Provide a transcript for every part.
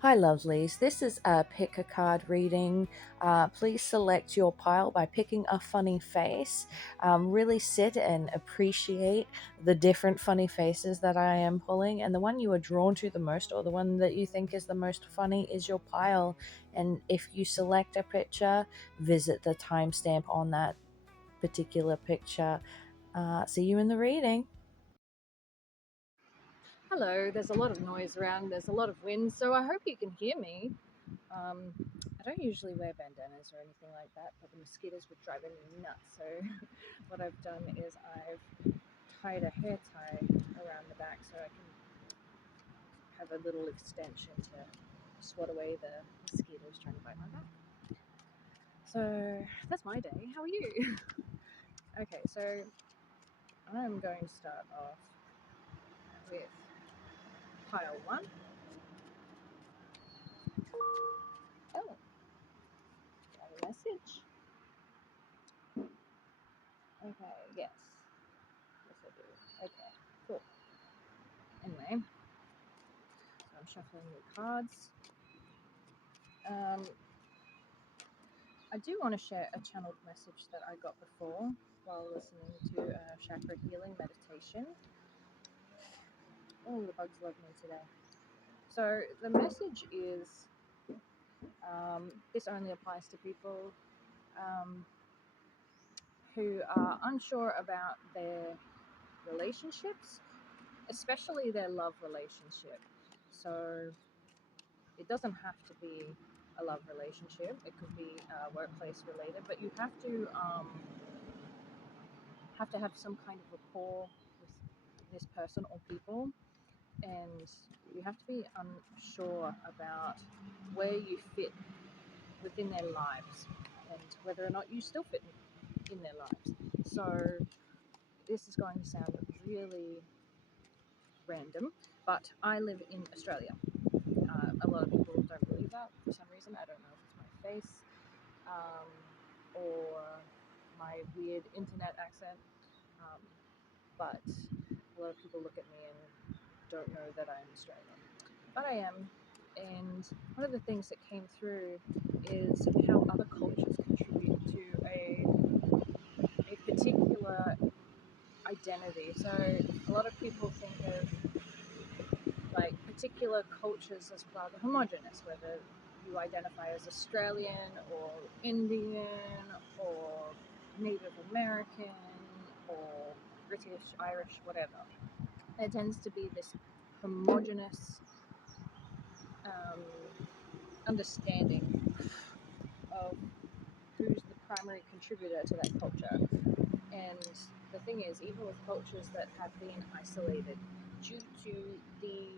Hi, lovelies. This is a pick a card reading. Please select your pile by picking a funny face. Really sit and appreciate the different funny faces that I am pulling, and the one you are drawn to the most, or the one that you think is the most funny, is your pile. And if you select a picture, visit the timestamp on that particular picture. See you in the reading. Hello, there's a lot of noise around, there's a lot of wind, so I hope you can hear me. Um, I don't usually wear bandanas or anything like that, but the mosquitoes were driving me nuts. So, what I've done is I've tied a hair tie around the back so I can have a little extension to swat away the mosquitoes trying to bite my back. So, that's my day. How are you? Okay, so I'm going to start off with pile one. Oh, got a message. Okay, yes. Yes, I do. Okay, cool. Anyway, so I'm shuffling the cards. Um, I do want to share a channeled message that I got before while listening to a chakra healing meditation. Oh, the bugs love me today. So the message is this only applies to people um, who are unsure about their relationships, especially their love relationship. So it doesn't have to be a love relationship. It could be workplace related, but you have to have some kind of rapport with this person or people, and you have to be unsure about where you fit within their lives and whether or not you still fit in their lives. So this is going to sound really random, but I live in Australia. A lot of people don't believe that for some reason. I don't know if it's my face um, or my weird internet accent, um, but a lot of people look at me and don't know that I'm Australian. But I am, and one of the things that came through is how other cultures contribute to a particular identity. So a lot of people think of like particular cultures as rather homogenous, whether you identify as Australian or Indian or Native American or British, Irish, whatever. There tends to be this homogenous um, understanding of who's the primary contributor to that culture. And the thing is, even with cultures that have been isolated due to the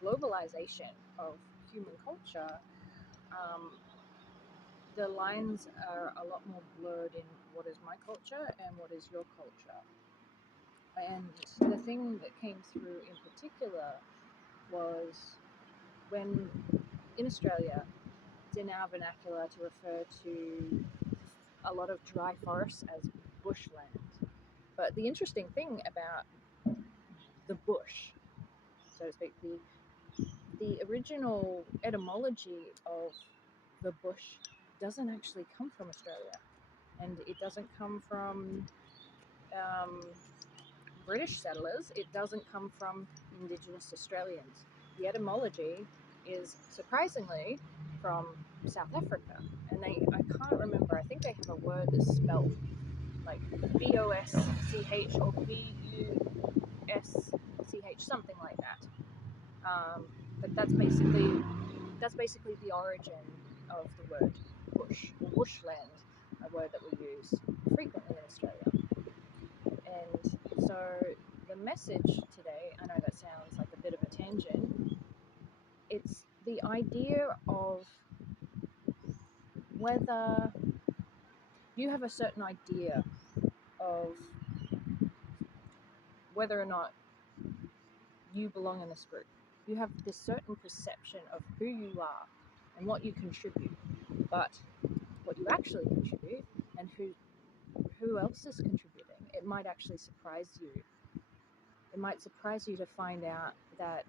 globalization of human culture, um, the lines are a lot more blurred in what is my culture and what is your culture. And the thing that came through in particular was when in Australia, it's in our vernacular to refer to a lot of dry forests as bushland. But the interesting thing about the bush, so to speak, the original etymology of the bush doesn't actually come from Australia, and it doesn't come from um, British settlers. It doesn't come from Indigenous Australians. The etymology is surprisingly from South Africa, and I can't remember. I think they have a word that's spelled like BOSCH or BUSCH, something like that. But that's basically the origin of the word bush or bushland, a word that we use frequently in Australia. And so the message today, I know that sounds like a bit of a tangent, it's the idea of whether you have a certain idea of whether or not you belong in this group. You have this certain perception of who you are and what you contribute, but what you actually contribute and who else is contributing, it might actually surprise you. It might surprise you to find out that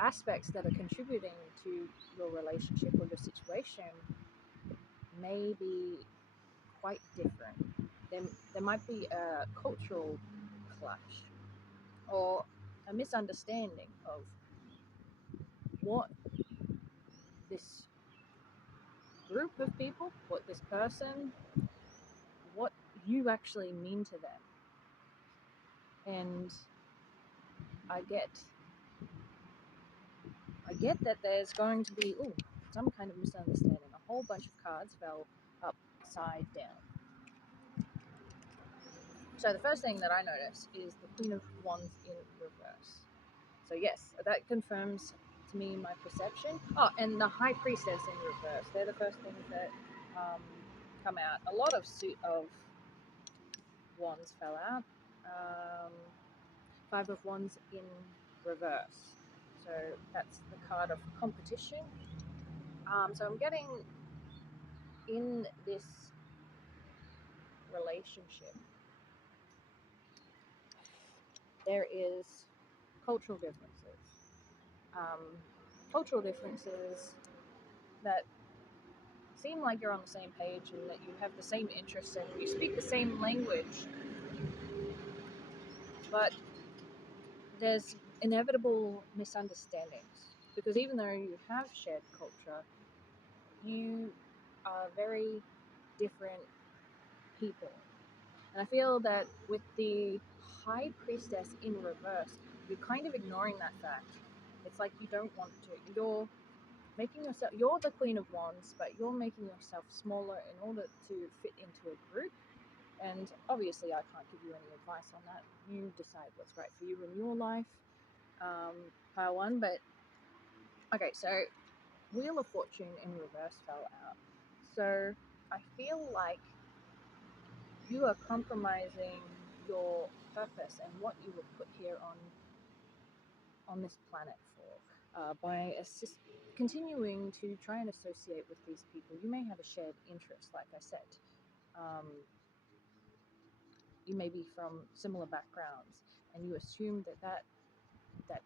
aspects that are contributing to your relationship or your situation may be quite different. There might be a cultural clash or a misunderstanding of what this group of people, what this person, what you actually mean to them. And I get I get that there's going to be some kind of misunderstanding. A whole bunch of cards fell upside down. So the first thing that I notice is the Queen of Wands in reverse. So yes, that confirms to me my perception. Oh, and the High Priestess in reverse. They're the first things that um, come out. A lot of suit of Wands fell out. Um, Five of Wands in reverse. So that's the card of competition. So I'm getting in this relationship, there is cultural differences. Um, Cultural differences that seem like you're on the same page and that you have the same interests and you speak the same language, but there's inevitable misunderstandings because even though you have shared culture, you are very different people. And I feel that with the High Priestess in reverse, you're kind of ignoring that fact. It's like you don't want to. You're making yourself, you're the Queen of Wands, but you're making yourself smaller in order to fit into a group. And obviously, I can't give you any advice on that. You decide what's right for you in your life, pile one. But okay, so Wheel of Fortune in reverse fell out. So I feel like you are compromising your purpose and what you were put here on this planet for by continuing to try and associate with these people. You may have a shared interest, like I said. Um, you may be from similar backgrounds, and you assume that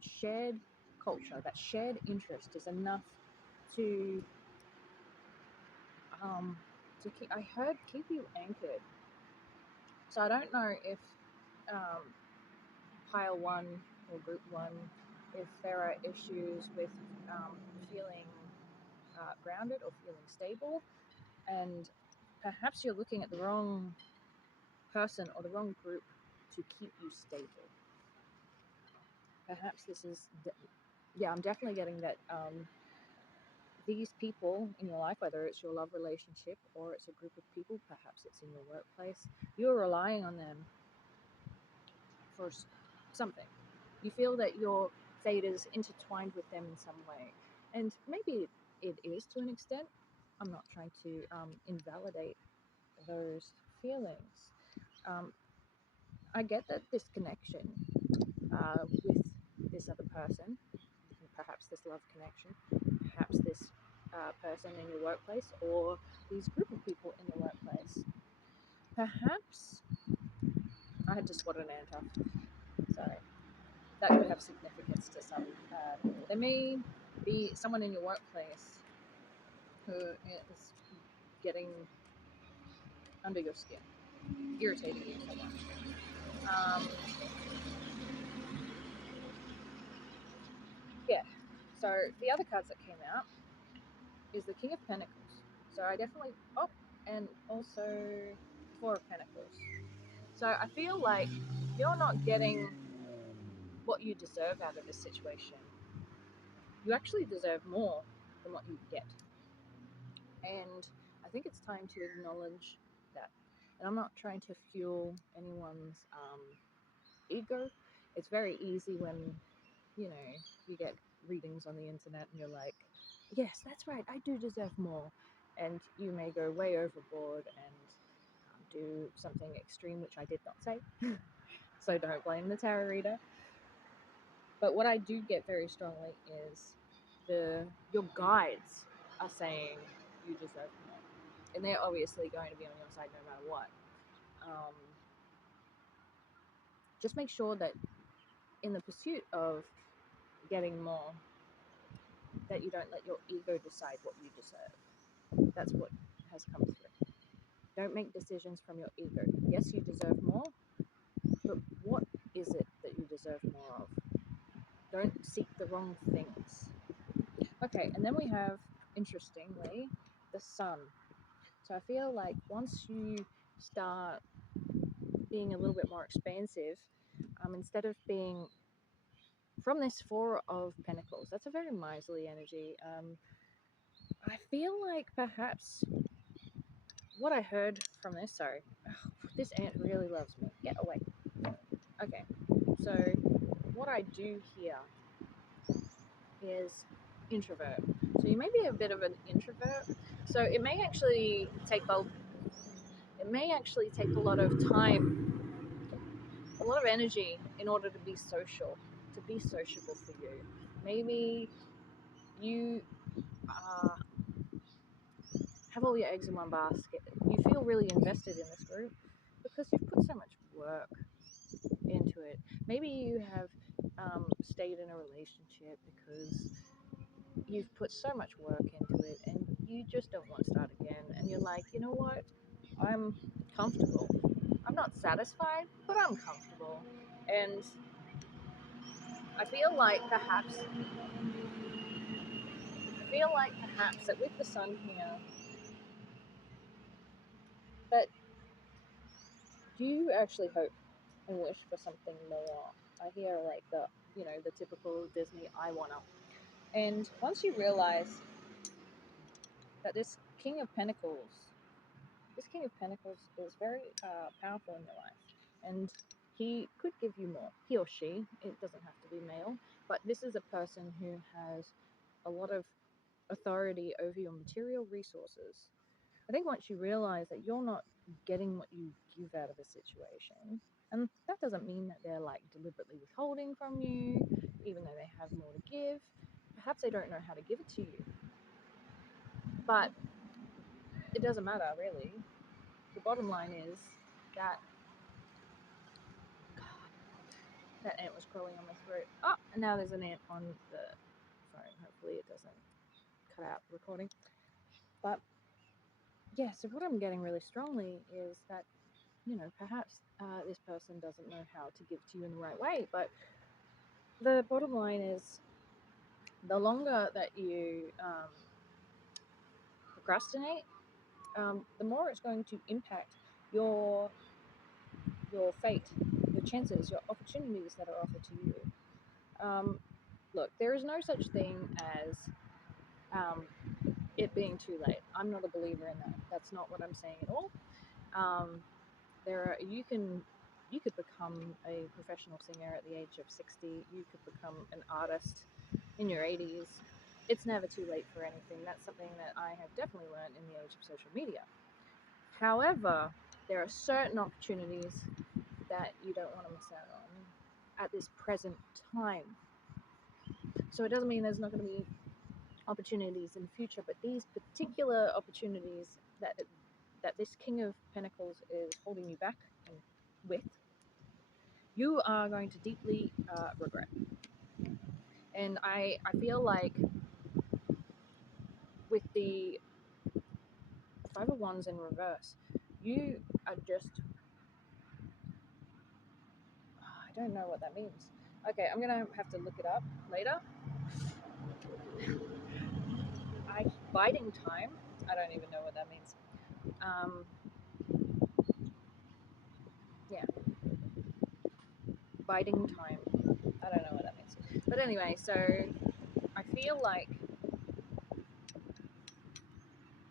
shared culture, that shared interest, is enough to um, keep. I heard keep you anchored. So I don't know if um, pile one or group one, if there are issues with feeling grounded or feeling stable, and perhaps you're looking at the wrong person or the wrong group to keep you stable. Perhaps this is, yeah, I'm definitely getting that these people in your life, whether it's your love relationship or it's a group of people, perhaps it's in your workplace, you're relying on them for something. You feel that your fate is intertwined with them in some way. And maybe it is to an extent. I'm not trying to invalidate those feelings. Um, I get that this connection with this other person, perhaps this love connection, perhaps this person in your workplace, or these group of people in your workplace. Perhaps I had to swat an ant off. Sorry. That could have significance to some people. There may be someone in your workplace who is getting under your skin, irritating you somewhat. Um, yeah. So the other cards that came out is the King of Pentacles. So I definitely and also Four of Pentacles. So I feel like you're not getting what you deserve out of this situation. You actually deserve more than what you get. And I think it's time to acknowledge that. And I'm not trying to fuel anyone's ego. It's very easy when, you get readings on the internet and you're like, yes, that's right, I do deserve more. And you may go way overboard and do something extreme, which I did not say. So don't blame the tarot reader. But what I do get very strongly is your guides are saying you deserve more, and they're obviously going to be on your side no matter what. Um, just make sure that in the pursuit of getting more, that you don't let your ego decide what you deserve. That's what has come through. Don't make decisions from your ego. Yes, you deserve more, but what is it that you deserve more of? Don't seek the wrong things. Okay, and then we have, interestingly, the sun. So I feel like once you start being a little bit more expansive, instead of being from this Four of Pentacles, that's a very miserly energy. I feel like perhaps what I heard from this, sorry, this ant really loves me. Get away. Okay, so what I do here is introvert. So you may be a bit of an introvert. So it may actually take a lot of time, a lot of energy in order to be social, to be sociable for you. Maybe you have all your eggs in one basket. You feel really invested in this group because you've put so much work into it. Maybe you have stayed in a relationship because you've put so much work into it and you just don't want to start again. And you're like, you know what? I'm comfortable. I'm not satisfied, but I'm comfortable. And I feel like perhaps that with the sun here, that you actually hope and wish for something more. I hear like the typical Disney I wanna. And once you realize that this King of Pentacles is very powerful in your life, and he could give you more. He or she, it doesn't have to be male, but this is a person who has a lot of authority over your material resources. I think once you realize that you're not getting what you give out of a situation, and that doesn't mean that they're like deliberately withholding from you, even though they have more to give. Perhaps they don't know how to give it to you, but it doesn't matter really. The bottom line is that that ant was crawling on my throat. Oh, and now there's an ant on the phone. Hopefully it doesn't cut out the recording. But yeah, so what I'm getting really strongly is that, perhaps this person doesn't know how to give to you in the right way. But the bottom line is the longer that you procrastinate, the more it's going to impact your fate, your chances, your opportunities that are offered to you. Look, there is no such thing as um, it being too late. I'm not a believer in that. That's not what I'm saying at all. Um, you could become a professional singer at the age of 60. You could become an artist in your 80s. It's never too late for anything. That's something that I have definitely learned in the age of social media. However, there are certain opportunities that you don't want to miss out on at this present time. So it doesn't mean there's not going to be opportunities in the future, but these particular opportunities that this King of Pentacles is holding you back with, you are going to deeply regret. And I feel like with the Five of Wands in reverse, you are just, I don't know what that means. Okay, I'm gonna have to look it up later. Biding time, I don't even know what that means. Yeah, biding time, I don't know what that means. But anyway, so I feel like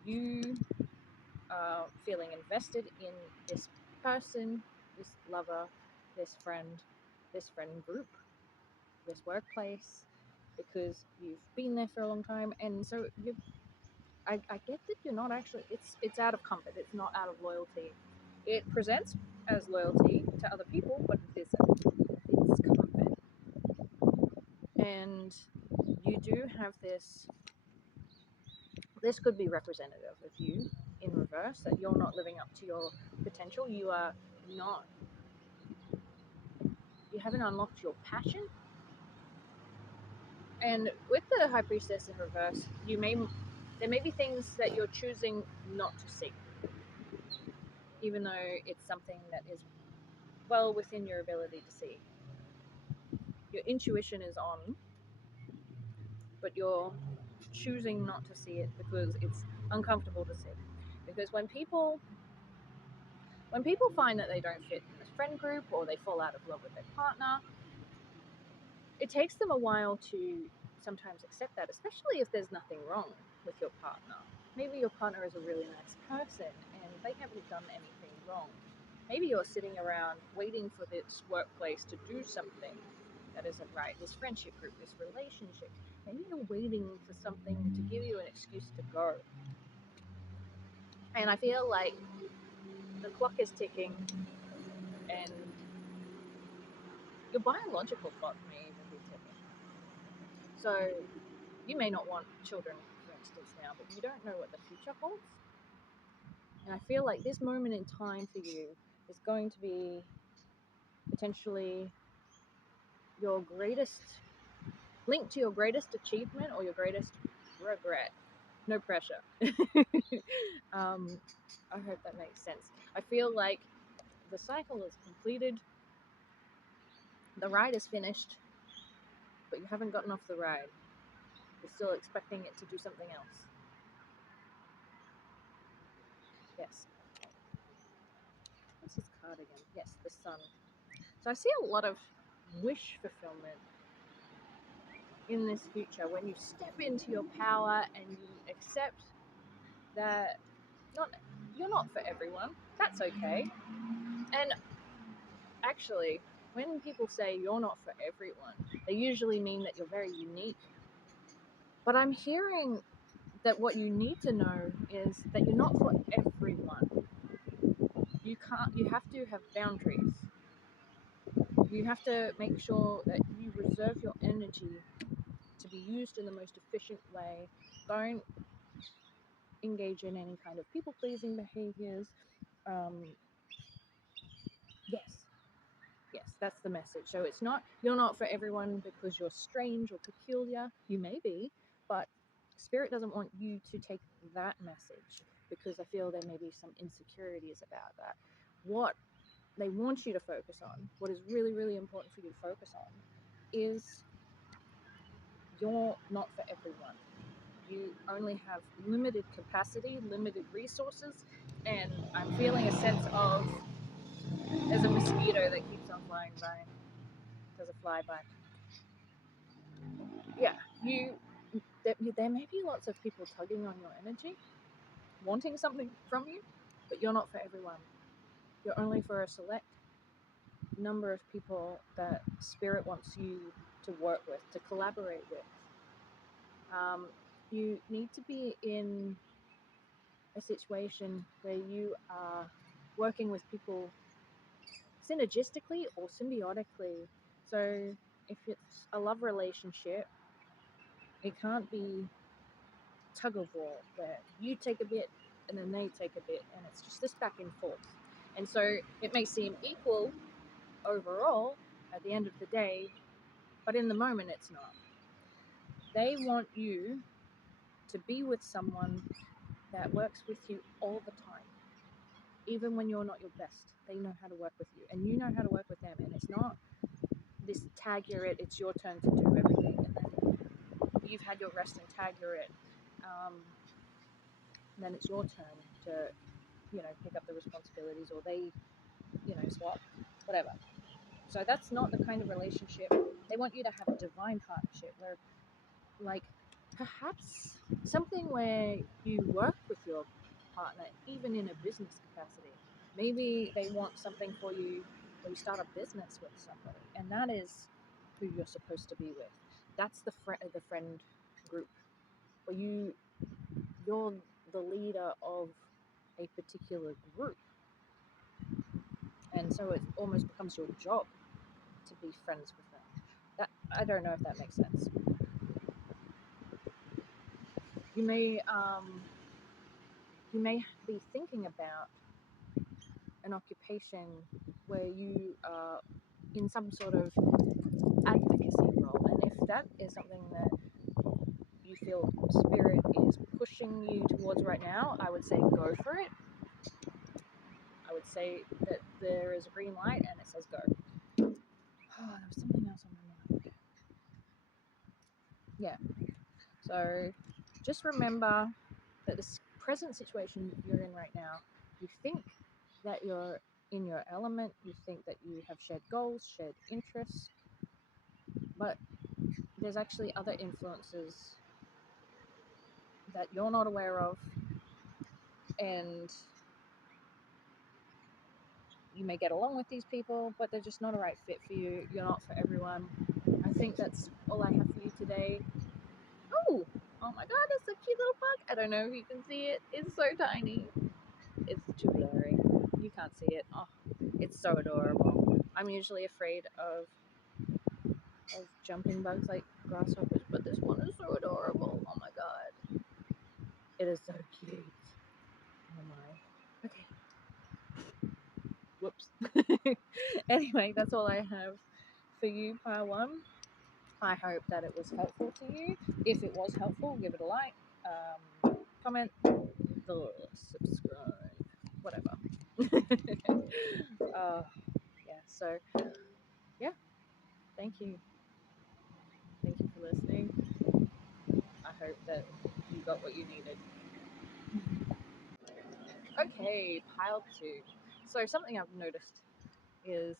you are feeling invested in this person, this lover, this friend group, this workplace, because you've been there for a long time, and so I get that you're not actually. It's out of comfort. It's not out of loyalty. It presents as loyalty to other people, but it isn't. It's comfort, and you do have this. This could be representative of you in reverse, that you're not living up to your potential. You are not. You haven't unlocked your passion, And with the High Priestess in reverse, there may be things that you're choosing not to see, even though it's something that is well within your ability to see. Your intuition is on, but you're choosing not to see it because it's uncomfortable to see. Because when people find that they don't fit in this friend group or they fall out of love with their partner, it takes them a while to sometimes accept that, especially if there's nothing wrong with your partner. Maybe your partner is a really nice person and they haven't done anything wrong. Maybe you're sitting around waiting for this workplace to do something that isn't right, this friendship group, this relationship. Maybe you're waiting for something to give you an excuse to go. And I feel like the clock is ticking and your biological clock may even be ticking. So you may not want children, for instance, now, but you don't know what the future holds. And I feel like this moment in time for you is going to be potentially your greatest link to your greatest achievement or your greatest regret. No pressure. I hope that makes sense. I feel like the cycle is completed, the ride is finished, but you haven't gotten off the ride. You're still expecting it to do something else. Yes. What's his card again? Yes, the sun. So I see a lot of wish fulfillment in this future when you step into your power and you accept that not you're not for everyone. That's okay. And actually, when people say you're not for everyone, they usually mean that you're very unique. But I'm hearing that what you need to know is that you're not for everyone. You have to have boundaries. You have to make sure that you reserve your energy to be used in the most efficient way. Don't engage in any kind of people pleasing behaviors. Um, yes, yes, that's the message. So it's not, you're not for everyone because you're strange or peculiar. You may be, but Spirit doesn't want you to take that message because I feel there may be some insecurities about that. What they want you to focus on, what is really, really important for you to focus on, is you're not for everyone. You only have limited capacity, limited resources, and I'm feeling a sense of there's a mosquito that keeps on flying by. There's a flyby. Yeah, there may be lots of people tugging on your energy, wanting something from you, but you're not for everyone. You're only for a select number of people that Spirit wants you to work with, to collaborate with. You need to be in a situation where you are working with people synergistically or symbiotically. So if it's a love relationship, it can't be tug of war where you take a bit and then they take a bit and it's just this back and forth. And so it may seem equal overall at the end of the day, but in the moment it's not. They want you to be with someone that works with you all the time. Even when you're not your best, they know how to work with you and you know how to work with them. And it's not this tag you're it, it's your turn to do everything. And then you've had your rest and tag you're it. Then it's your turn to, pick up the responsibilities or they, swap, whatever. So that's not the kind of relationship. They want you to have a divine partnership where, like, perhaps something where you work with your partner, even in a business capacity. Maybe they want something for you where you start a business with somebody, and that is who you're supposed to be with. That's the friend group where you're the leader of a particular group, and so it almost becomes your job to be friends with them. That I don't know if that makes sense. You may you may be thinking about an occupation where you are in some sort of advocacy role, and if that is something that your spirit is pushing you towards right now, I would say go for it. I would say that there is a green light and it says go. Oh, there was something else on my mind. Yeah. So just remember that this present situation you're in right now, you think that you're in your element, you think that you have shared goals, shared interests, but there's actually other influences that you're not aware of, and you may get along with these people, but they're just not a right fit for you. You're not for everyone. I think that's all I have for you today. Oh, oh my god, it's a cute little bug. I don't know if you can see it. It's so tiny. It's too blurry. You can't see it. Oh, it's so adorable. I'm usually afraid of jumping bugs like grasshoppers, but this one is so adorable. Oh my god. It is so cute. Oh my. Okay. Whoops. Anyway, that's all I have for you, Pile 1. I hope that it was helpful to you. If it was helpful, give it a like, comment, subscribe, whatever. Yeah, so, yeah, thank you. Thank you for listening. I hope that you got what you needed. Okay, pile 2. So, something I've noticed is,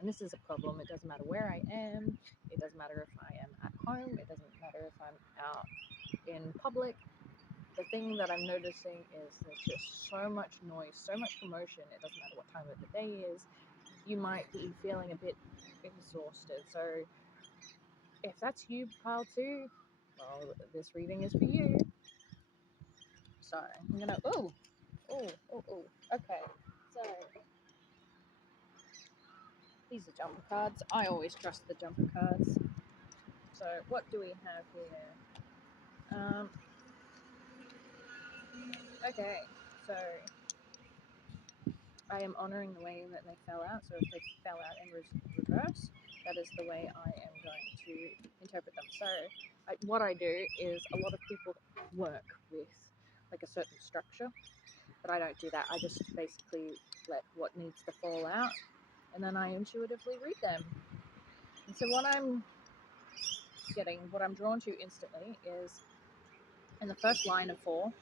and this is a problem, it doesn't matter where I am, it doesn't matter if I am at home, it doesn't matter if I'm out in public. The thing that I'm noticing is there's just so much noise, so much commotion. It doesn't matter what time of the day is. You might be feeling a bit exhausted. So if that's you, pile 2, well, this reading is for you. So I'm gonna. Okay. So these are jumper cards. I always trust the jumper cards. So what do we have here? Okay. So I am honoring the way that they fell out. So if they fell out in reverse, that is the way I am going to interpret them. So what I do is a lot of people work with like a certain structure, but I don't do that. I just basically let what needs to fall out, and then I intuitively read them. And so what I'm drawn to instantly is in the first line of 4,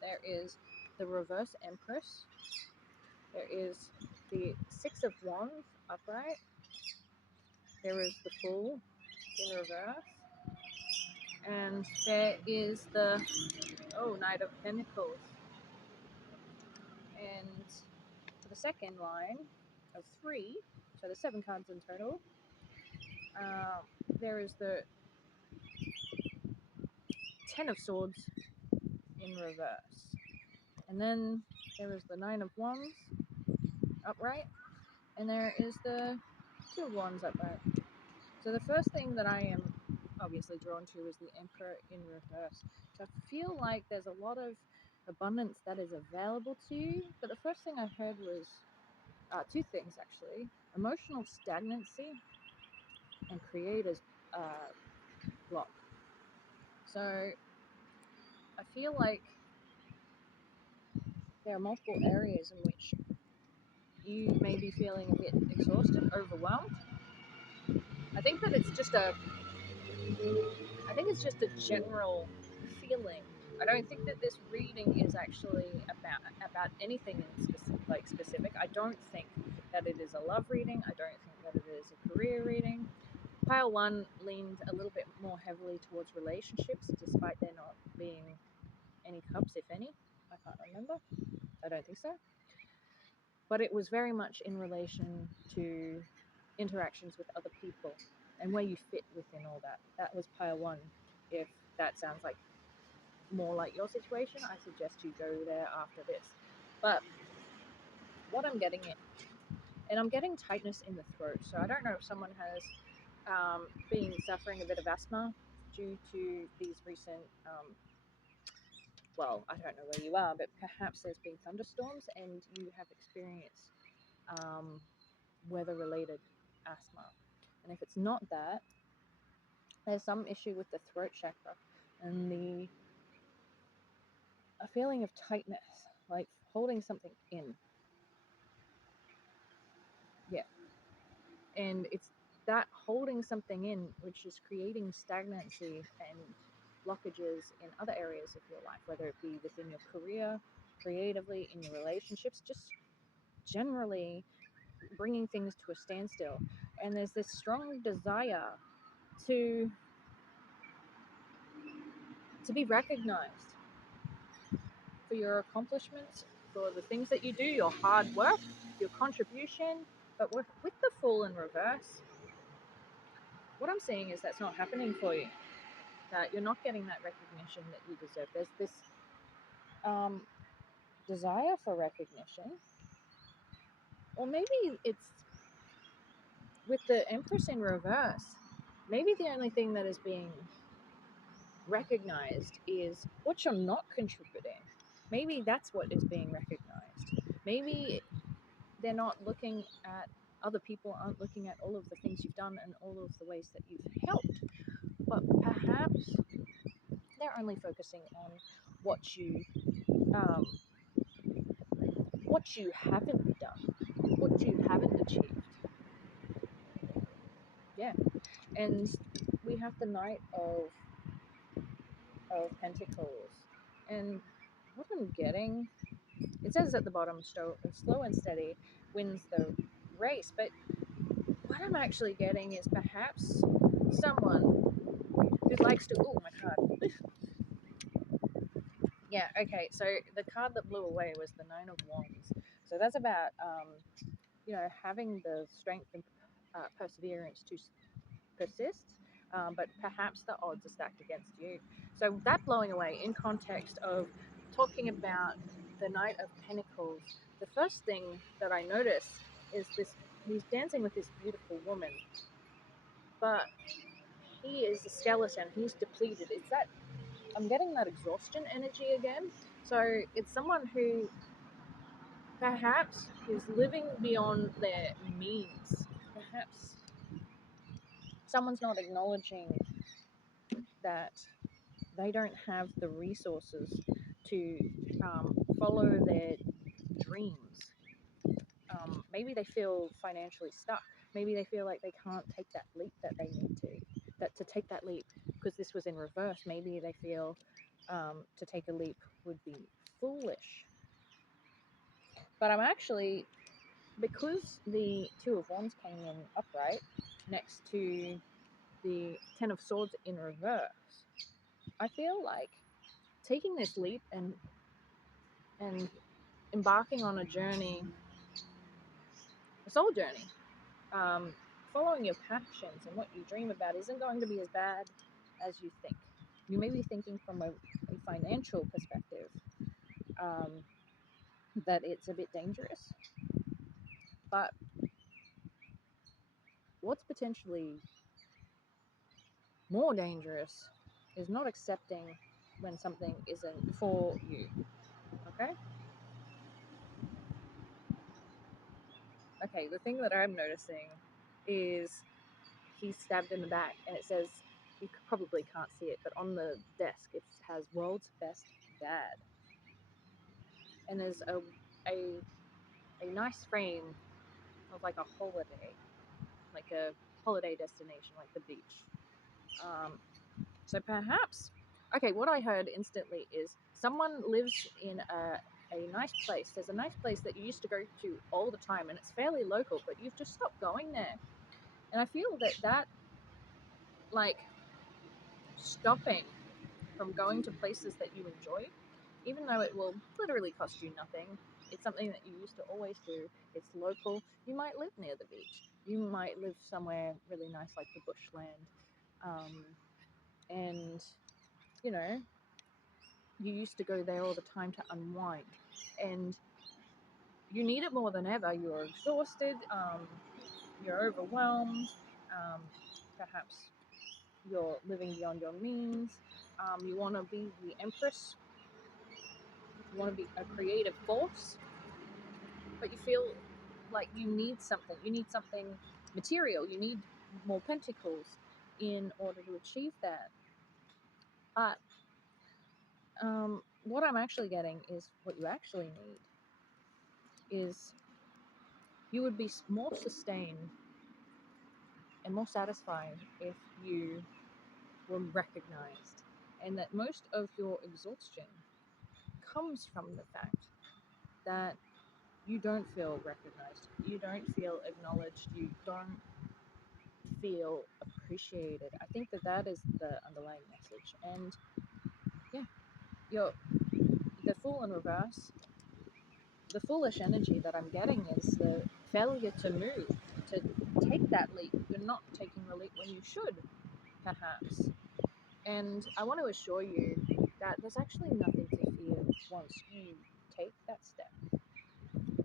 there is the reverse Empress. There is the Six of Wands upright. There is the Fool in reverse. And there is the Knight of Pentacles. And for the second line of 3, so there's 7 cards in total, there is the Ten of Swords in reverse. And then there is the Nine of Wands upright. And there is the Two of Wands upright. So the first thing that I am obviously drawn to is the Emperor in reverse. So I feel like there's a lot of abundance that is available to you. But the first thing I heard was 2 things actually: emotional stagnancy and creator's block. So I feel like there are multiple areas in which you may be feeling a bit exhausted, overwhelmed. I think that it's just a general feeling. I don't think that this reading is actually about anything in specific. I don't think that it is a love reading. I don't think that it is a career reading. Pile 1 leaned a little bit more heavily towards relationships, despite there not being any cups, if any. I can't remember. I don't think so. But it was very much in relation to interactions with other people and where you fit within all that. That was pile 1. If that sounds like more like your situation, I suggest you go there after this. But what I'm getting at, and I'm getting tightness in the throat, so I don't know if someone has been suffering a bit of asthma due to these recent, I don't know where you are, but perhaps there's been thunderstorms and you have experienced weather-related asthma. And if it's not that, there's some issue with the throat chakra. and a feeling of tightness, like holding something in. Yeah. And it's that holding something in which is creating stagnancy and blockages in other areas of your life, whether it be within your career, creatively, in your relationships, just generally bringing things to a standstill. And there's this strong desire to be recognized for your accomplishments, for the things that you do, your hard work, your contribution. But with the Fool in reverse, what I'm seeing is that's not happening for you. That you're not getting that recognition that you deserve. There's this um, desire for recognition, or maybe it's with the Empress in reverse. Maybe the only thing that is being recognized is what you're not contributing. Maybe that's what is being recognized. Maybe they're not looking at, other people aren't looking at all of the things you've done and all of the ways that you've helped, but perhaps they're only focusing on what you um, what you haven't done, what you haven't achieved. Yeah, and we have the Knight of Pentacles, and what I'm getting, it says at the bottom, slow and steady wins the race, but what I'm actually getting is perhaps someone who likes to. Oh my card. Yeah. Okay. So the card that blew away was the Nine of Wands. So that's about having the strength and perseverance to persist, but perhaps the odds are stacked against you. So that blowing away in context of talking about the Knight of Pentacles, the first thing that I notice is this: he's dancing with this beautiful woman, but he is a skeleton. He's depleted. It's that I'm getting that exhaustion energy again. So it's someone who perhaps is living beyond their means. Perhaps someone's not acknowledging that they don't have the resources to follow their dreams. Maybe they feel financially stuck. Maybe they feel like they can't take that leap that they need to. That to take that leap, because this was in reverse, maybe they feel to take a leap would be foolish. But I'm actually, because the Two of Wands came in upright next to the Ten of Swords in reverse, I feel like taking this leap and embarking on a journey, a soul journey, um, following your passions and what you dream about isn't going to be as bad as you think. You may be thinking from a financial perspective um, that it's a bit dangerous, but what's potentially more dangerous is not accepting when something isn't for you. Okay? Okay, the thing that I'm noticing is he's stabbed in the back, and it says, you probably can't see it, but on the desk it has "World's Best Dad," and there's a nice frame of like a holiday, like a holiday destination, like the beach. Um, so perhaps, okay, what I heard instantly is someone lives in a nice place. There's a nice place that you used to go to all the time, and it's fairly local, but you've just stopped going there. And I feel that like stopping from going to places that you enjoy, even though it will literally cost you nothing. It's something that you used to always do. It's local. You might live near the beach. You might live somewhere really nice like the bushland. And, you know, you used to go there all the time to unwind. And you need it more than ever. You're exhausted. You're overwhelmed. Um, Perhaps you're living beyond your means. You want to be the empress. You want to be a creative force, but you feel like you need something. You need something material. You need more pentacles in order to achieve that. But What I'm actually getting is what you actually need is you would be more sustained and more satisfied if you were recognized, and that most of your exhaustion comes from the fact that you don't feel recognized, you don't feel acknowledged, you don't feel appreciated. I think that that is the underlying message. And yeah, you're the fool in reverse. The foolish energy that I'm getting is the failure to move, to take that leap. You're not taking the leap when you should, perhaps. And I want to assure you that there's actually nothing to fear once you take that step.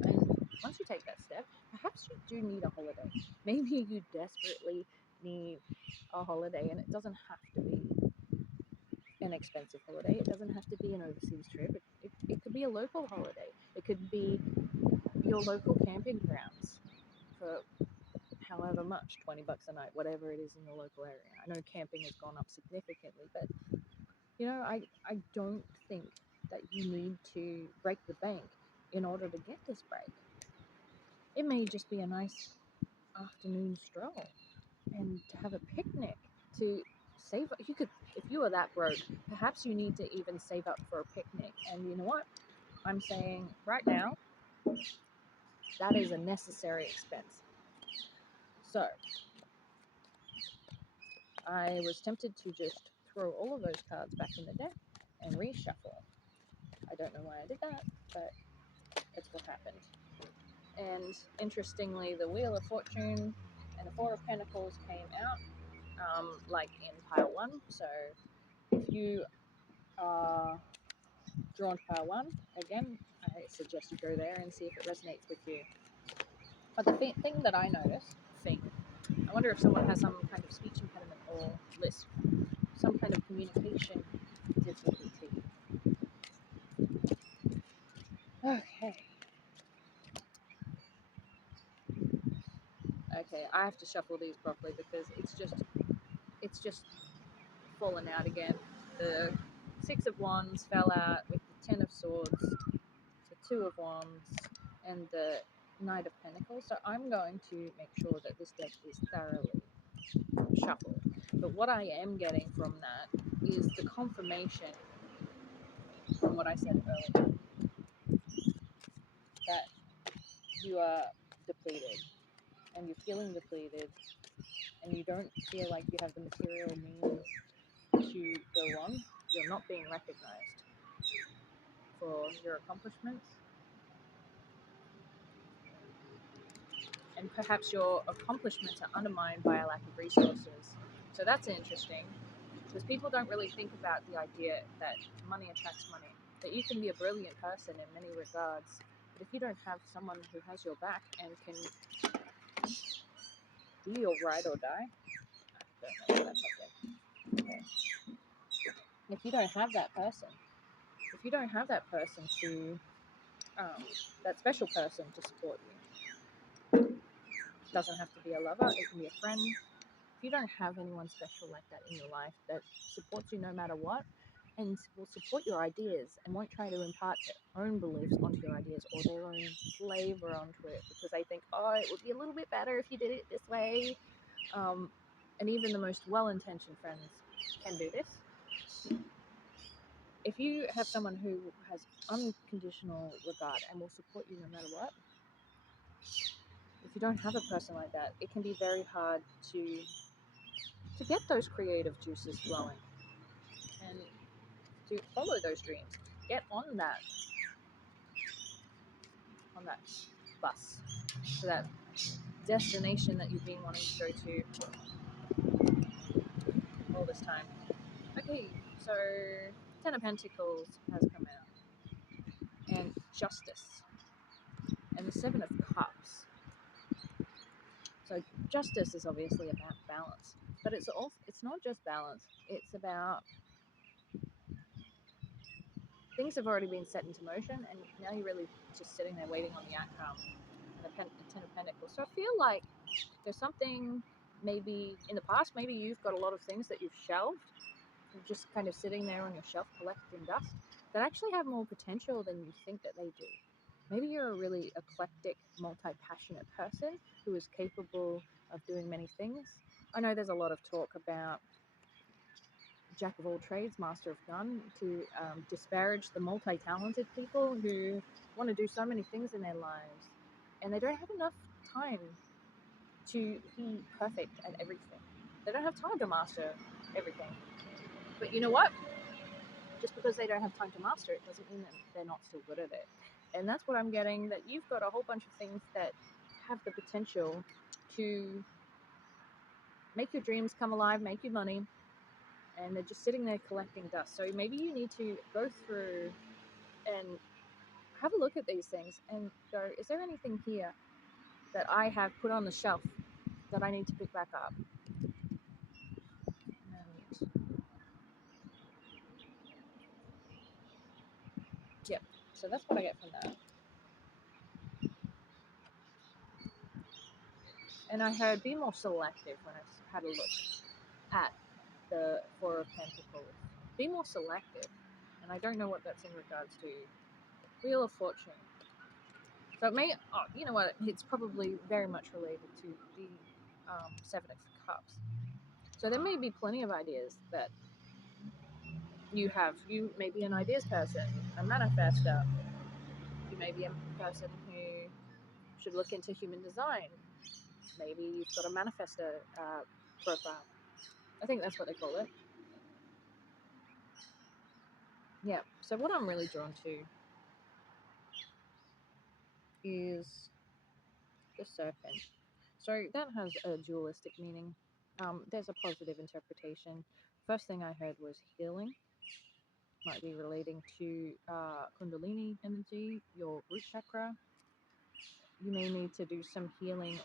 And once you take that step, perhaps you do need a holiday. Maybe you desperately need a holiday, and it doesn't have to be an expensive holiday. It doesn't have to be an overseas trip. It could be a local holiday. It could be your local camping grounds for however much, $20 a night, whatever it is in your local area. I know camping has gone up significantly, but I don't think that you need to break the bank in order to get this break. It may just be a nice afternoon stroll and to have a picnic, to save. You could, if you are that broke, perhaps you need to even save up for a picnic. And you know what? I'm saying right now, that is a necessary expense. So I was tempted to just throw all of those cards back in the deck and reshuffle. I don't know why I did that, but it's what happened. And interestingly, the Wheel of Fortune and the Four of Pentacles came out, like in pile one. So if you are drawn to pile one, again, I suggest you go there and see if it resonates with you. But the thing that I noticed, I wonder if someone has some kind of speech impediment or lisp, some kind of communication difficulty. Okay. Okay, I have to shuffle these properly because it's just fallen out again. The Six of Wands fell out with the Ten of Swords, the Two of Wands, and the Knight of Pentacles. So I'm going to make sure that this deck is thoroughly shuffled. But what I am getting from that is the confirmation from what I said earlier, that you are depleted and you're feeling depleted and you don't feel like you have the material means to go on. You're not being recognized for your accomplishments, and perhaps your accomplishments are undermined by a lack of resources. So that's interesting because people don't really think about the idea that money attracts money, that you can be a brilliant person in many regards, but if you don't have someone who has your back and can be your ride or die, I don't know what that's like. Okay. If you don't have that person, if you don't have that person to, that special person to support you, it doesn't have to be a lover, it can be a friend. If you don't have anyone special like that in your life that supports you no matter what and will support your ideas and won't try to impart their own beliefs onto your ideas or their own flavor onto it because they think, oh, it would be a little bit better if you did it this way. And even the most well-intentioned friends can do this. If you have someone who has unconditional regard and will support you no matter what, if you don't have a person like that, it can be very hard to get those creative juices flowing and to follow those dreams. Get on that bus to that destination that you've been wanting to go to all this time. Okay, so Ten of Pentacles has come out, and Justice, and the Seven of Cups. So justice is obviously about balance, but it's not just balance. It's about things have already been set into motion, and now you're really just sitting there waiting on the outcome. And the Ten of Pentacles. So I feel like there's something maybe in the past. Maybe you've got a lot of things that you've shelved just kind of sitting there on your shelf collecting dust that actually have more potential than you think that they do. Maybe you're a really eclectic, multi-passionate person who is capable of doing many things. I know there's a lot of talk about jack of all trades, master of none, to disparage the multi-talented people who want to do so many things in their lives and they don't have enough time to be perfect at everything. They don't have time to master everything. But you know what? Just because they don't have time to master it doesn't mean that they're not still good at it. And that's what I'm getting, that you've got a whole bunch of things that have the potential to make your dreams come alive, make you money, and they're just sitting there collecting dust. So maybe you need to go through and have a look at these things and go, is there anything here that I have put on the shelf that I need to pick back up? And yeah, so that's what I get from that. And I heard be more selective when I had a look at the Four of Pentacles. Be more selective. And I don't know what that's in regards to. Wheel of Fortune. So it may, oh, you know what, it's probably very much related to the Seven of Cups. So there may be plenty of ideas that you have. You may be an ideas person, a manifester. You may be a person who should look into human design. Maybe you've got a manifester profile. I think that's what they call it. Yeah. So what I'm really drawn to is the serpent. So that has a dualistic meaning. There's a positive interpretation. First thing I heard was healing. Might be relating to Kundalini energy, your root chakra. You may need to do some healing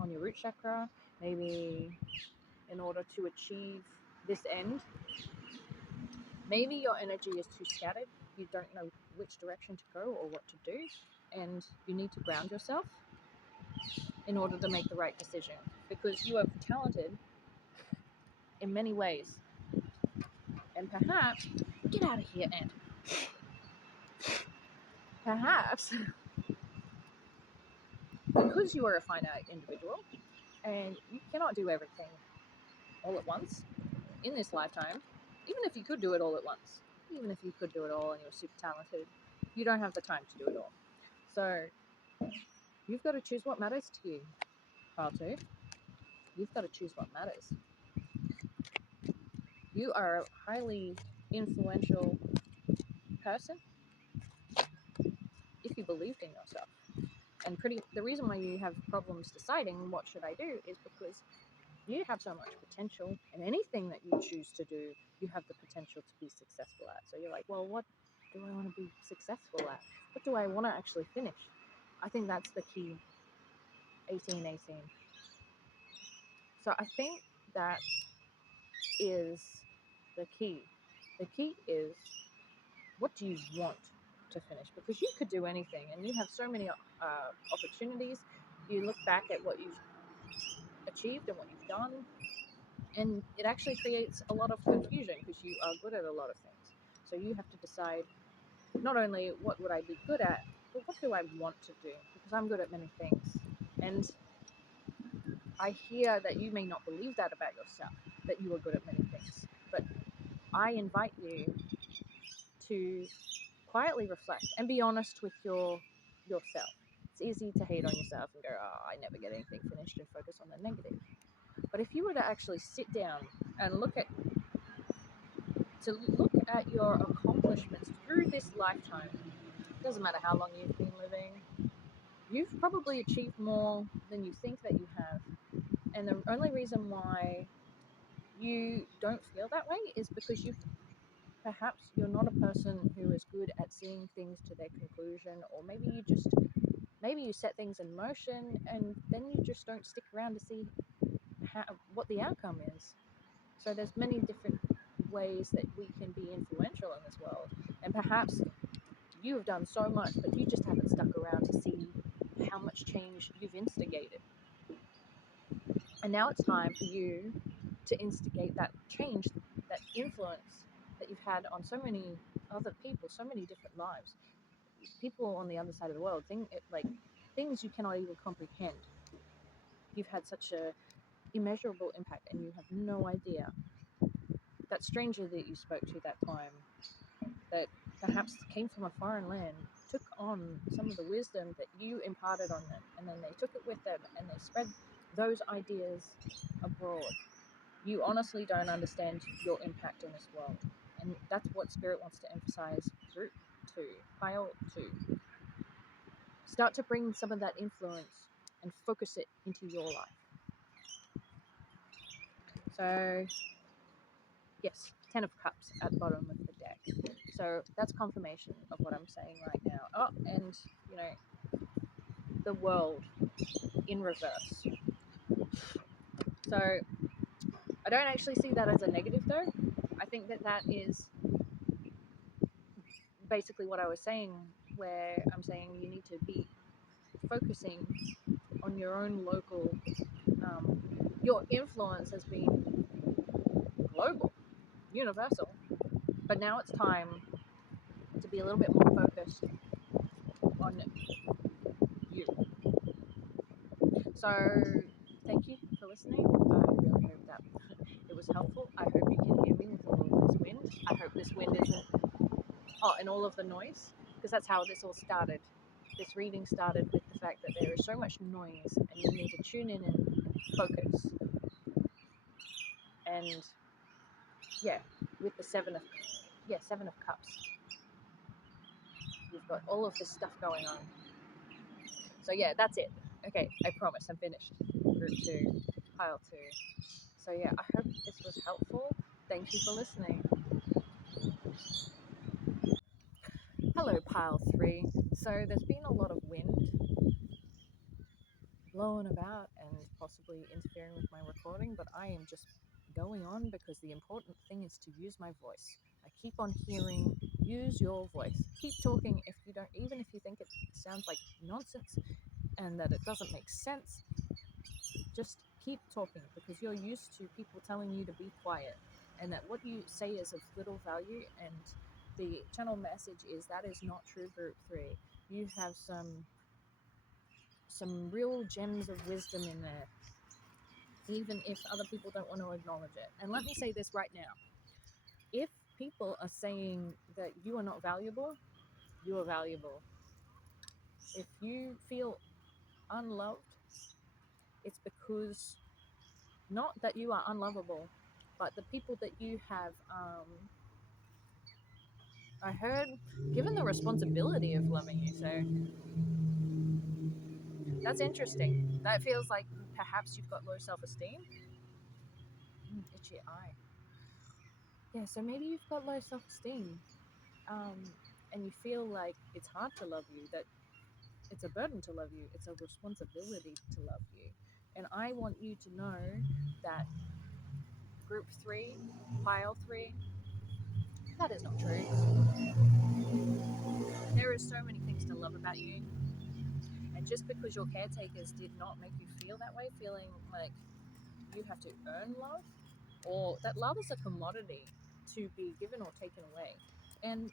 on your root chakra, maybe in order to achieve this end. Maybe your energy is too scattered. You don't know which direction to go or what to do, and you need to ground yourself in order to make the right decision, because you are talented in many ways. And perhaps, get out of here, Ant. Perhaps, because you are a finite individual and you cannot do everything all at once in this lifetime, even if you could do it all at once, even if you could do it all and you're super talented, you don't have the time to do it all. So you've got to choose what matters to you, pile two. You've got to choose what matters. You are a highly influential person if you believed in yourself. And the reason why you have problems deciding what should I do is because you have so much potential, and anything that you choose to do, you have the potential to be successful at. So you're like, well, what do I want to be successful at? What do I want to actually finish? I think that's the key. 1818. So I think that is the key. The key is, what do you want to finish? Because you could do anything, and you have so many opportunities. You look back at what you've achieved and what you've done, and it actually creates a lot of confusion because you are good at a lot of things. So you have to decide not only what would I be good at, but what do I want to do, because I'm good at many things. And I hear that you may not believe that about yourself, that you are good at many things, but I invite you to quietly reflect and be honest with yourself. It's easy to hate on yourself and go, oh, I never get anything finished, and focus on the negative. But if you were to actually sit down and look at your accomplishments through this lifetime, doesn't matter how long you've been living, you've probably achieved more than you think that you have. And the only reason why you don't feel that way is because you're not a person who is good at seeing things to their conclusion, or maybe you set things in motion and then you just don't stick around to see what the outcome is. So there's many different ways that we can be influential in this world, and perhaps you have done so much, but you just haven't stuck around to see how much change you've instigated. And now it's time for you to instigate that change influence that you've had on so many other people, so many different lives, people on the other side of the world, things you cannot even comprehend. You've had such a immeasurable impact, and you have no idea. That stranger that you spoke to that time, that perhaps came from a foreign land, took on some of the wisdom that you imparted on them, and then they took it with them and they spread those ideas abroad. You honestly don't understand your impact in this world. And that's what Spirit wants to emphasize. Group 2, pile 2. Start to bring some of that influence and focus it into your life. So, yes, 10 of Cups at the bottom of the deck. So that's confirmation of what I'm saying right now. Oh, and, the world in reverse. So I don't actually see that as a negative, though. I think that that is basically what I was saying, where I'm saying you need to be focusing on your own local. Your influence has been global, universal, but now it's time to be a little bit more focused on you. So, thank you for listening. I really hope that it was helpful. I hope you can hear me with all of this wind. I hope this wind isn't. Oh, and all of the noise, because that's how this all started. This reading started with the fact that there is so much noise, and you need to tune in and focus. And yeah, with the Seven of Cups, you've got all of this stuff going on. So yeah, that's it. Okay, I promise I'm finished. Group 2, pile 2. So yeah, I hope this was helpful. Thank you for listening. Hello, pile 3. So there's been a lot of wind blowing about and possibly interfering with my recording, but I am just going on because the important thing is to use my voice. I keep on hearing, use your voice. Keep talking if you don't, even if you think it sounds like nonsense and that it doesn't make sense, just keep talking because you're used to people telling you to be quiet and that what you say is of little value, and the channel message is that is not true. Group 3, you have some real gems of wisdom in there, even if other people don't want to acknowledge it. And let me say this right now. If people are saying that you are not valuable, you are valuable. If you feel unloved, it's because not that you are unlovable, but the people that you have, I heard, given the responsibility of loving you. So that's interesting. That feels like perhaps you've got low self-esteem. Itchy eye. Yeah, so maybe you've got low self-esteem, and you feel like it's hard to love you, that it's a burden to love you, it's a responsibility to love you. And I want you to know that group 3, pile 3, that is not true. There are so many things to love about you. And just because your caretakers did not make you feel that way, feeling like you have to earn love, or that love is a commodity to be given or taken away. And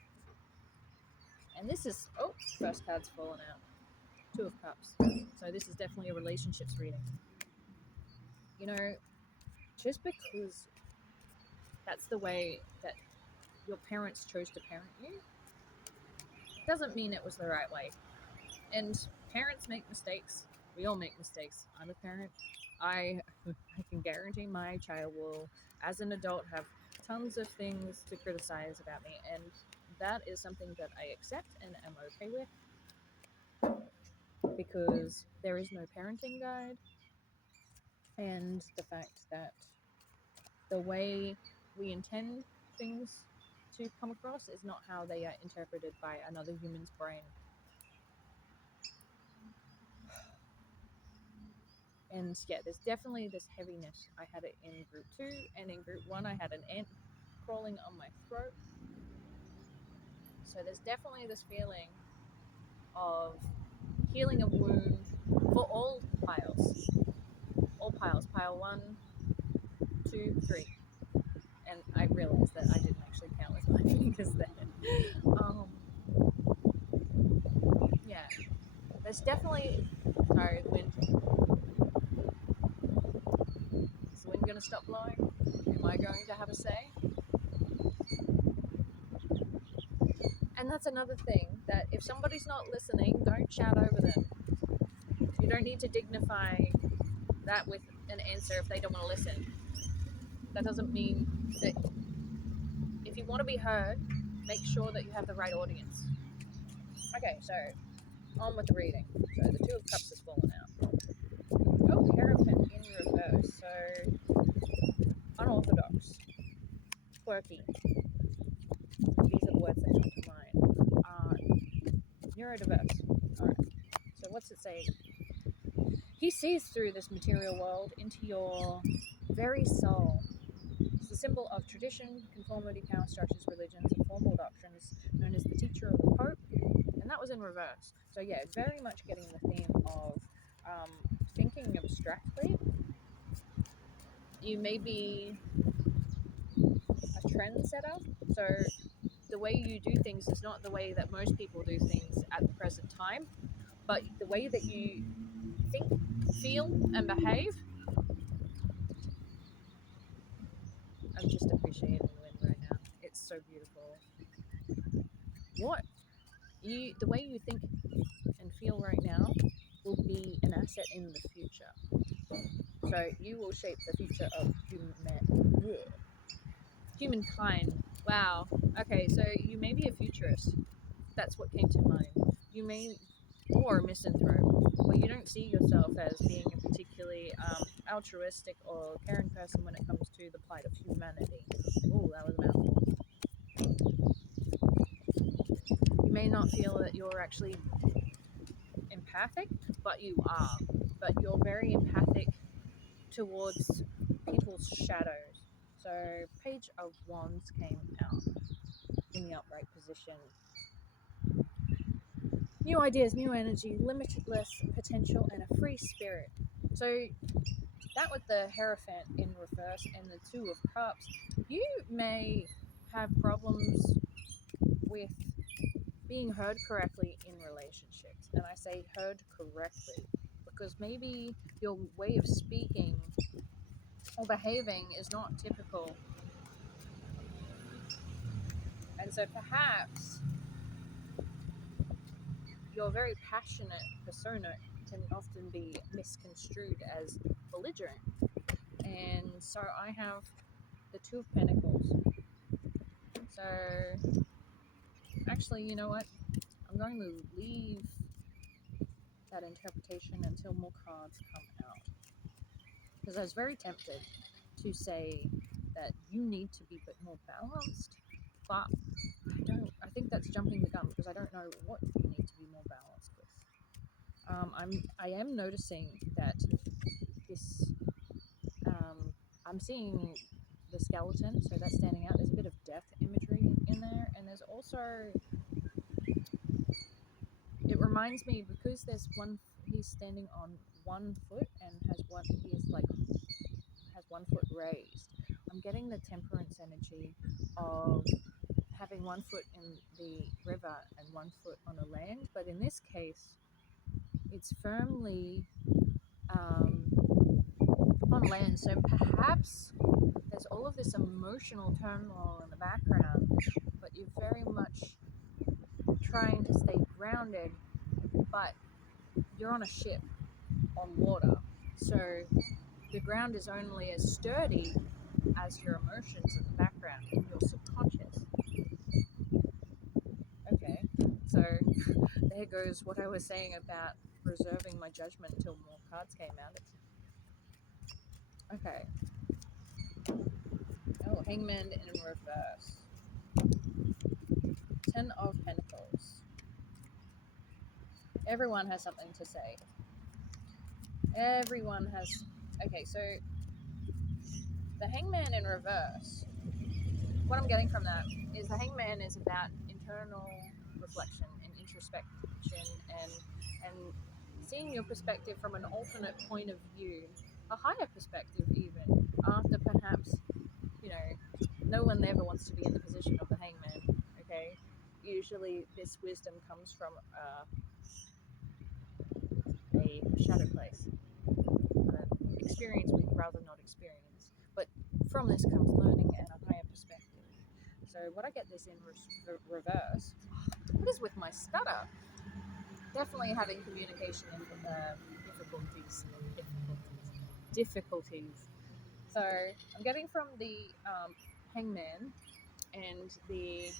this is, oh, first card's fallen out. 2 of Cups. So this is definitely a relationships reading. You know, just because that's the way that your parents chose to parent you doesn't mean it was the right way. And parents make mistakes. We all make mistakes. I'm a parent. I can guarantee my child will, as an adult, have tons of things to criticize about me, and that is something that I accept and am okay with because there is no parenting guide, and the fact that the way we intend things to come across is not how they are interpreted by another human's brain. And yeah, there's definitely this heaviness. I had it in group 2, and in group 1 I had an ant crawling on my throat. So there's definitely this feeling of healing of wound for all piles. All piles, pile 1, 2, 3. and I realized that I didn't actually count with my fingers then. Yeah, there's definitely. Sorry, the wind. Is the wind going to stop blowing? Am I going to have a say? And that's another thing, that if somebody's not listening, don't shout over them. You don't need to dignify that with an answer if they don't want to listen. That doesn't mean that if you want to be heard, make sure that you have the right audience. Okay, so on with the reading. So the Two of Cups has fallen out. Oh, Hierophant in reverse. So unorthodox, quirky. These are the words that come to mind. Neurodiverse. Alright. So what's it say? He sees through this material world into your very soul. It's the symbol of tradition, conformity, power structures, religions, and formal doctrines, known as the teacher or the Pope, and that was in reverse. So yeah, very much getting the theme of thinking abstractly. You may be a trendsetter, so the way you do things is not the way that most people do things at the present time, but the way that you think, feel, and behave. I'm just appreciating the wind right now. It's so beautiful. The way you think and feel right now will be an asset in the future. So you will shape the future of humankind. Wow. Okay, so you may be a futurist. That's what came to mind. You may, or a misanthrope, where you don't see yourself as being a particularly altruistic or caring person when it comes to the plight of humanity. Oh, that was a mouthful. You may not feel that you're actually empathic, but you are. But you're very empathic towards people's shadows. So, Page of Wands came out in the upright position. New ideas, new energy, limitless potential, and a free spirit. So, that with the Hierophant in reverse and the Two of Cups, you may have problems with being heard correctly in relationships. And I say heard correctly because maybe your way of speaking or behaving is not typical. And so perhaps your very passionate persona can often be misconstrued as belligerent. And so I have the Two of Pentacles. So actually, you know what? I'm going to leave that interpretation until more cards come out. Because I was very tempted to say that you need to be a bit more balanced, but I think that's jumping the gun because I don't know what you need to be more balanced with. I am noticing that this, I'm seeing the skeleton, so that's standing out. There's a bit of death imagery in there, and there's also, it reminds me because there's one, he's standing on one foot and has one foot raised. I'm getting the temperance energy of having one foot in the river and one foot on the land, but in this case, it's firmly on land. So perhaps there's all of this emotional turmoil in the background, but you're very much trying to stay grounded, but you're on a ship on water. So the ground is only as sturdy as your emotions in the background, in your subconscious. Okay, so there goes what I was saying about reserving my judgment until more cards came out. Okay. Oh, Hangman in reverse. Ten of Pentacles. Everyone has something to say. Everyone has. Okay, so the Hangman in reverse. What I'm getting from that is the Hangman is about internal reflection and introspection and seeing your perspective from an alternate point of view, a higher perspective even, after perhaps, you know, no one ever wants to be in the position of the hangman. Okay, usually this wisdom comes from a shadow place, experience we'd rather not experience. But from this comes learning and a higher perspective. So what I get this in reverse. What is with my stutter? Definitely having communication difficulties. Difficulties. So I'm getting from the hangman and the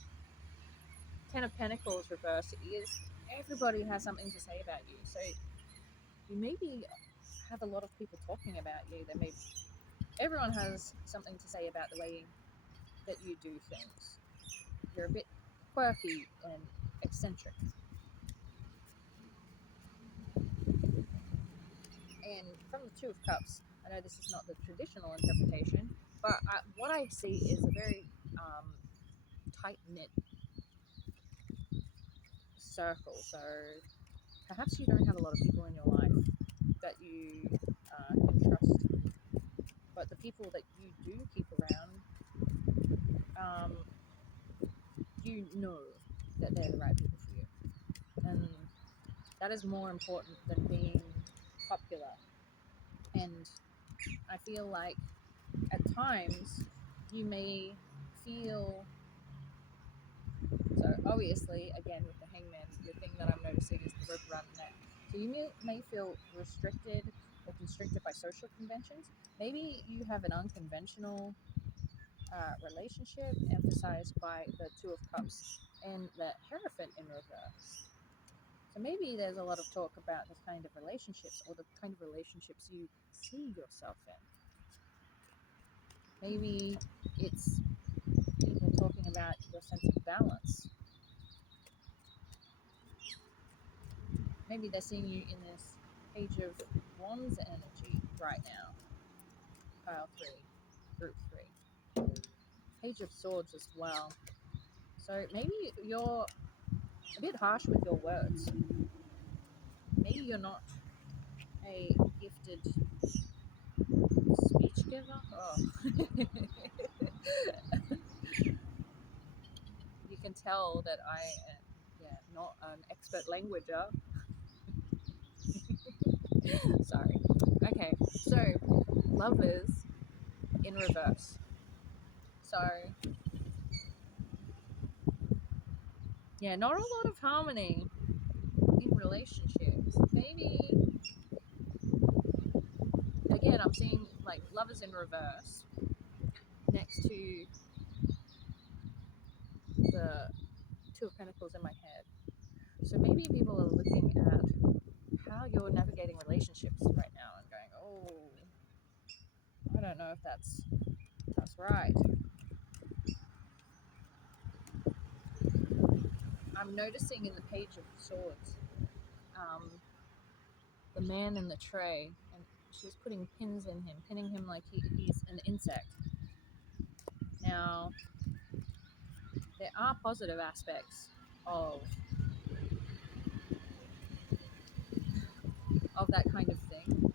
Ten of Pentacles reverse is everybody has something to say about you. So you maybe have a lot of people talking about you. That maybe everyone has something to say about the way that you do things. You're a bit quirky and eccentric. And from the Two of Cups, I know this is not the traditional interpretation, but what I see is a very tight knit circle. So perhaps you don't have a lot of people in your life that you can trust, but the people that you do keep around, um, you know that they're the right people for you. And that is more important than being popular. And I feel like at times you may feel so obviously again with the hangman, the thing that I'm noticing is the rope around the neck. So you may feel restricted or constricted by social conventions. Maybe you have an unconventional relationship emphasized by the Two of Cups and the Hierophant in reverse. So maybe there's a lot of talk about the kind of relationships or the kind of relationships you see yourself in. Maybe it's people talking about your sense of balance. Maybe they're seeing you in this Page of Wands energy right now. Pile 3, Group 3. Page of Swords as well. So maybe you're a bit harsh with your words. Maybe you're not a gifted speech giver. Oh. You can tell that I am not an expert languager. Sorry. Okay, so lovers in reverse. So yeah, not a lot of harmony in relationships. Maybe again, I'm seeing like lovers in reverse next to the Two of Pentacles in my head. So maybe people are looking at how you're navigating relationships right now and going, oh, I don't know if that's right. I'm noticing in the Page of Swords, the man in the tray, and she's putting pins in him, pinning him like he's an insect. Now, there are positive aspects of that kind of thing,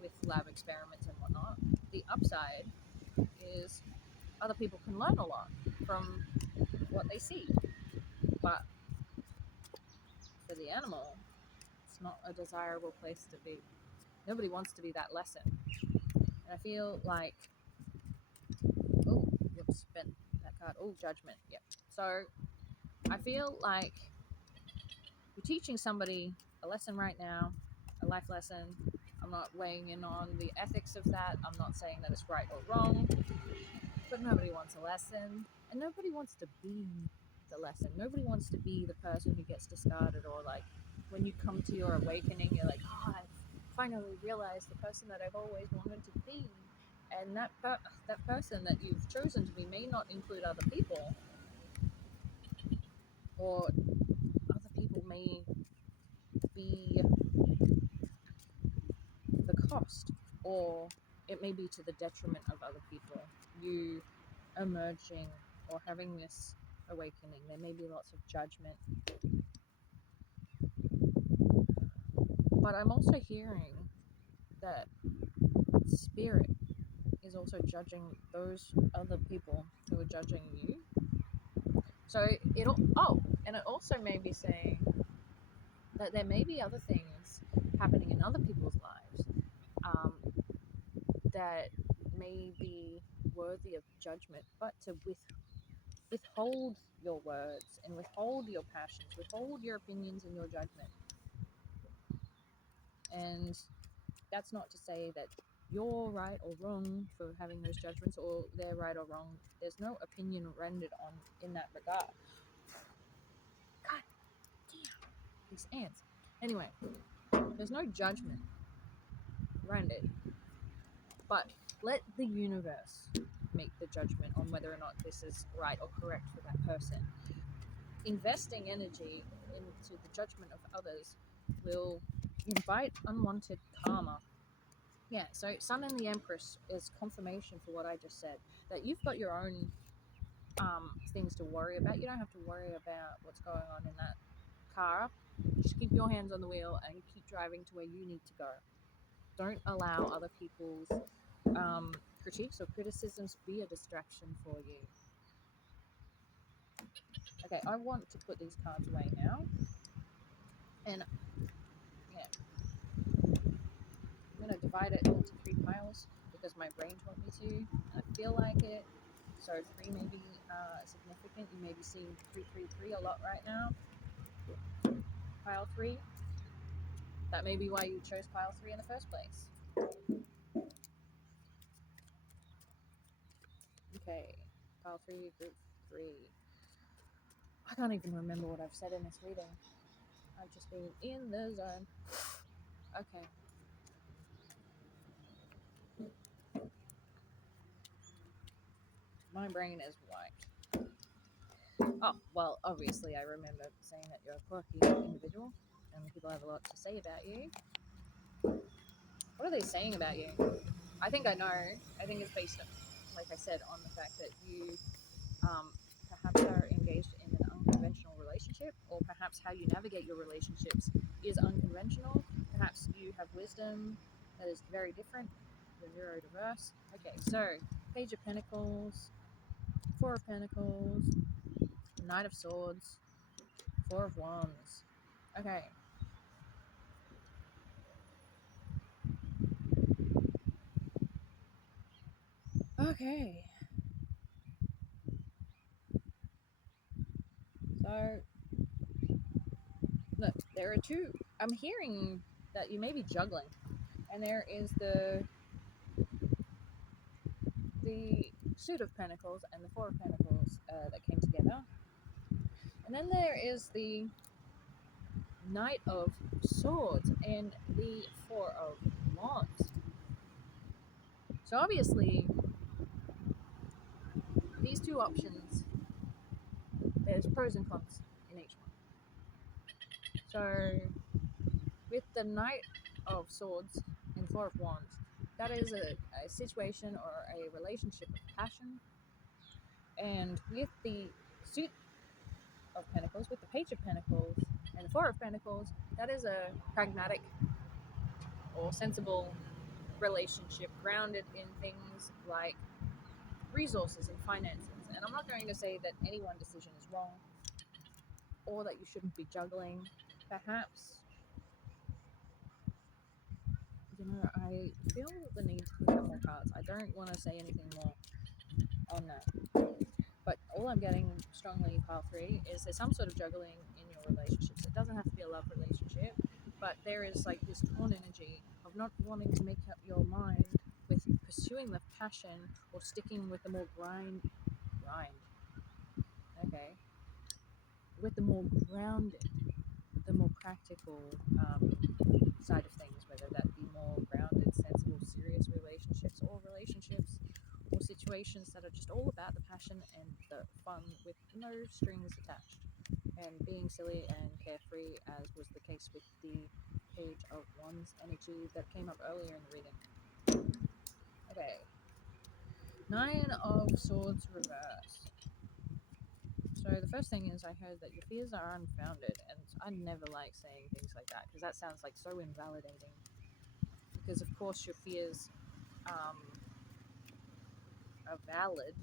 with lab experiments and whatnot. The upside is other people can learn a lot from what they see, but for the animal, it's not a desirable place to be. Nobody wants to be that lesson. And I feel like, oh, whoops, bent that card. Oh, judgment. Yep. So I feel like you're teaching somebody a lesson right now, a life lesson. I'm not weighing in on the ethics of that. I'm not saying that it's right or wrong, but nobody wants a lesson, and nobody wants to be the lesson. Nobody wants to be the person who gets discarded, or like when you come to your awakening, you're like, oh, I've finally realized the person that I've always wanted to be. And that person that you've chosen to be may not include other people, or other people may be the cost, or it may be to the detriment of other people. You emerging or having this awakening, there may be lots of judgment. But I'm also hearing that spirit is also judging those other people who are judging you. So and it also may be saying that there may be other things happening in other people's lives um, that may be worthy of judgment, but to withhold your words and withhold your passions, withhold your opinions and your judgment. And that's not to say that you're right or wrong for having those judgments, or they're right or wrong. There's no opinion rendered on in that regard. God damn, these ants. Anyway, there's no judgment rendered, but let the universe make the judgment on whether or not this is right or correct for that person. Investing energy into the judgment of others will invite unwanted karma. Yeah, so Sun and the Empress is confirmation for what I just said, that you've got your own things to worry about. You don't have to worry about what's going on in that car. Just keep your hands on the wheel and keep driving to where you need to go. Don't allow other people's critiques or criticisms be a distraction for you. Okay, I want to put these cards away now. And yeah, I'm going to divide it into 3 piles because my brain told me to. And I feel like it. So 3 may be significant. You may be seeing 333 a lot right now. Pile 3. That may be why you chose pile 3 in the first place. Okay, pile 3, group 3. I can't even remember what I've said in this reading. I've just been in the zone. Okay. My brain is white. Oh, well, obviously I remember saying that you're a quirky individual and people have a lot to say about you. What are they saying about you? I think I know. I think it's based on, like I said, on the fact that you perhaps are engaged in an unconventional relationship, or perhaps how you navigate your relationships is unconventional. Perhaps you have wisdom that is very different. You're neurodiverse. Okay, so Page of Pentacles, Four of Pentacles, Knight of Swords, Four of Wands. Okay. Okay. So, look, there are 2. I'm hearing that you may be juggling, and there is the Suit of Pentacles and the Four of Pentacles that came together. And then there is the Knight of Swords and the Four of Wands. So obviously, these 2 options, there's pros and cons in each one. So with the Knight of Swords and Four of Wands, that is a situation or a relationship of passion. And with the Suit of Pentacles, with the Page of Pentacles and the Four of Pentacles, that is a pragmatic or sensible relationship grounded in things like resources and finances. And I'm not going to say that any one decision is wrong or that you shouldn't be juggling. Perhaps, I feel the need to pick up more cards. I don't want to say anything more on that. But all I'm getting strongly, pile 3, is there's some sort of juggling in your relationships. It doesn't have to be a love relationship, but there is like this torn energy of not wanting to make up your mind with pursuing the passion or sticking with the more grind, okay, with the more grounded, the more practical side of things, whether that be more grounded, sensible, serious relationships or situations that are just all about the passion and the fun with no strings attached and being silly and carefree, as was the case with the Page of Wands energy that came up earlier in the reading. Okay. Nine of Swords reverse. So the first thing is I heard that your fears are unfounded, and I never like saying things like that because that sounds like so invalidating. Because of course your fears, um, are valid,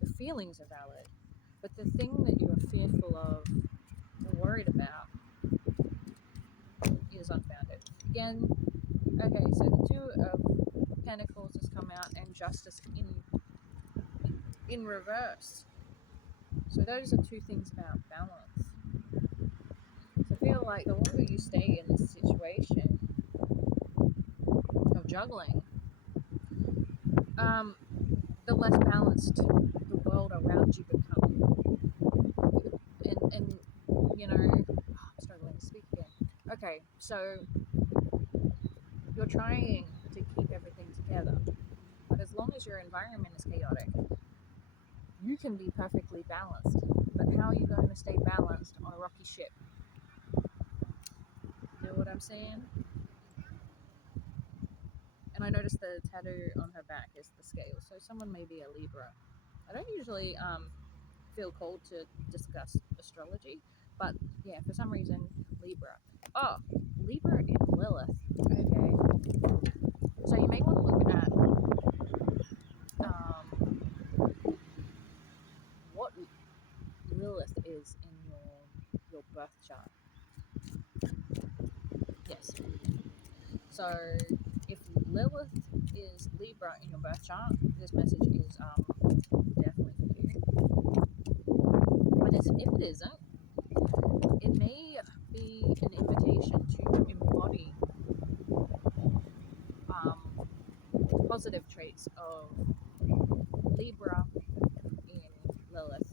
the feelings are valid, but the thing that you are fearful of or worried about is unfounded. Again, okay, so the Two of Pentacles has come out and Justice in reverse. So those are two things about balance. So I feel like the longer you stay in this situation of juggling, the less balanced the world around you becomes. And you know, I'm struggling to speak again. Okay, so you're trying to keep everything together, but as long as your environment is chaotic, you can be perfectly balanced. But how are you going to stay balanced on a rocky ship? You know what I'm saying? And I noticed the tattoo on her back is the scale, so someone may be a Libra. I don't usually feel called to discuss astrology, but yeah, for some reason, Libra. Oh, Libra and Lilith. Okay, so you may want to look at what Lilith is in your birth chart. Yes. So if Lilith is Libra in your birth chart, this message is definitely for you. But if it isn't, it may be an invitation to embody um, positive traits of Libra in Lilith.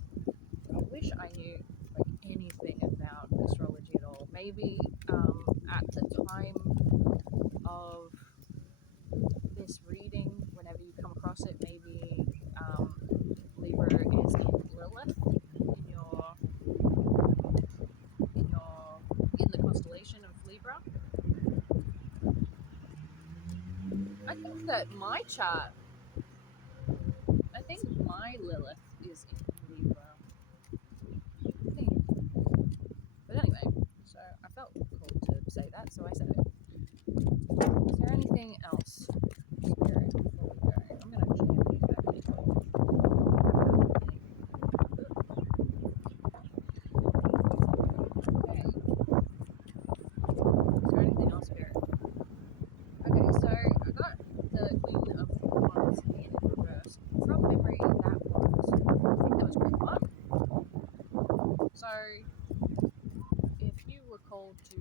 I wish I knew like anything about astrology at all. Maybe at the time of this reading, whenever you come across it, maybe Libra is in Lilith in your in the constellation of Libra. I think that my chart, I think my Lilith is in Libra. I think. But anyway, so I felt called to say that, so I said it. Is there anything else, Spirit, before we go? I'm going to jam these back in. Okay. Is there anything else, Spirit? Okay, so I got the Queen of Wands in reverse. From memory, that was, I think that was group one. So if you were called to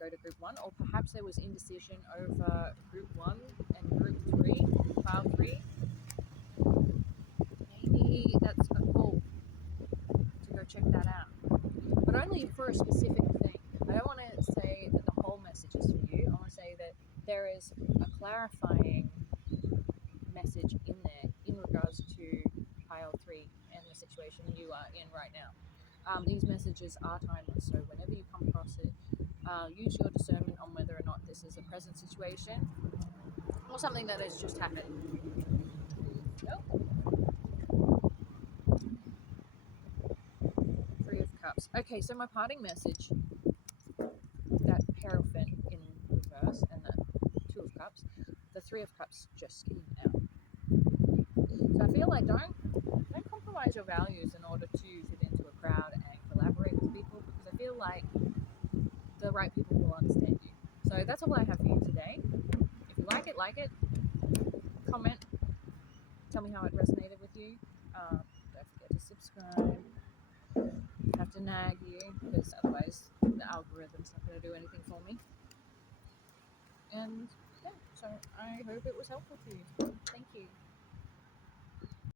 go to group one, or perhaps there was indecision over group one and group three, file three, maybe that's a call to go check that out. But only for a specific thing. I don't want to say that the whole message is for you. I want to say that there is a clarifying message in there in regards to pile three and the situation you are in right now. These messages are timeless, so whenever you come across it, use your discernment on whether or not this is a present situation or something that has just happened. Nope. Three of Cups. Okay, so my parting message, that Hierophant in reverse and the Two of Cups, the Three of Cups just came out. So I feel like don't compromise your values in order to fit into a crowd and collaborate with people, because I feel like the right people will understand you. So that's all I have for you today. If you like it, comment, tell me how it resonated with you. Don't forget to subscribe. I have to nag you, because otherwise the algorithm's not going to do anything for me. And yeah, so I hope it was helpful to you. Thank you.